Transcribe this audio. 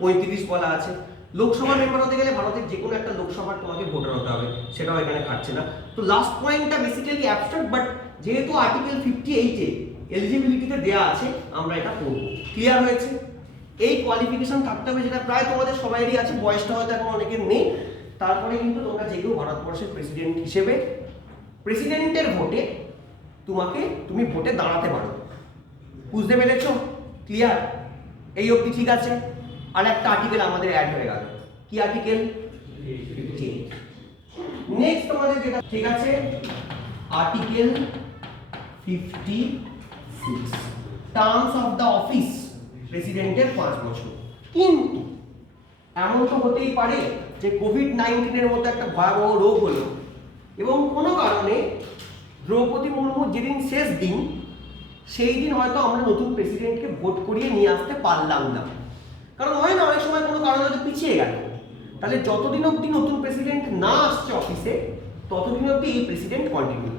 35 বলা আছে। লোকসভা মেম্বার হতে গেলে ভারতের যে কোনো একটা লোকসভার তোমাকে ভোটার হতে হবে, সেটাও এখানে খাটছে না। তো লাস্ট পয়েন্টটা বেসিক্যালি অ্যাবস্ট্রাক্ট, বাট যেহেতু আর্টিকেল 58-এ এলিজিবিলিটিতে দেওয়া আছে আমরা এটা করবো। ক্লিয়ার হয়েছে? এই কোয়ালিফিকেশন থাকতে হবে, যেটা প্রায় তোমাদের সবাইরই আছে, বয়সটা হয়তো এখন অনেকের নেই। তারপরে কিন্তু তোমরা যে কেউ ভারতবর্ষের প্রেসিডেন্ট হিসেবে প্রেসিডেন্টের ভোটে তুমি ভোটে দাঁড়াতে পারো। বুঝতে পেরেছ? ক্লিয়ার? এই অবধি ঠিক আছে? আর একটা আর্টিকেল আমাদের অ্যাড হয়ে গেল। কি আর্টিকেল? 58। নেক্সট তোমাদের যেটা ঠিক আছে, article 56, terms of the office প্রেসিডেন্টের 5 বছর। কিন্তু এমন তো হতেই পারে যে কোভিড-19 মতো একটা ভয়াবহ রোগ হলো এবং কোনো কারণে দ্রৌপদী মুর্মুর যেদিন শেষ দিন, সেই দিন হয়তো আমরা নতুন প্রেসিডেন্টকে ভোট করিয়ে নিয়ে আসতে পারলাম না। কারণ হয় না, অনেক সময় কোনো কারণে হয়তো পিছিয়ে গেল। তাহলে যতদিন অবধি নতুন প্রেসিডেন্ট না আসছে অফিসে, ততদিন অবধি এই প্রেসিডেন্ট কন্টিনিউ।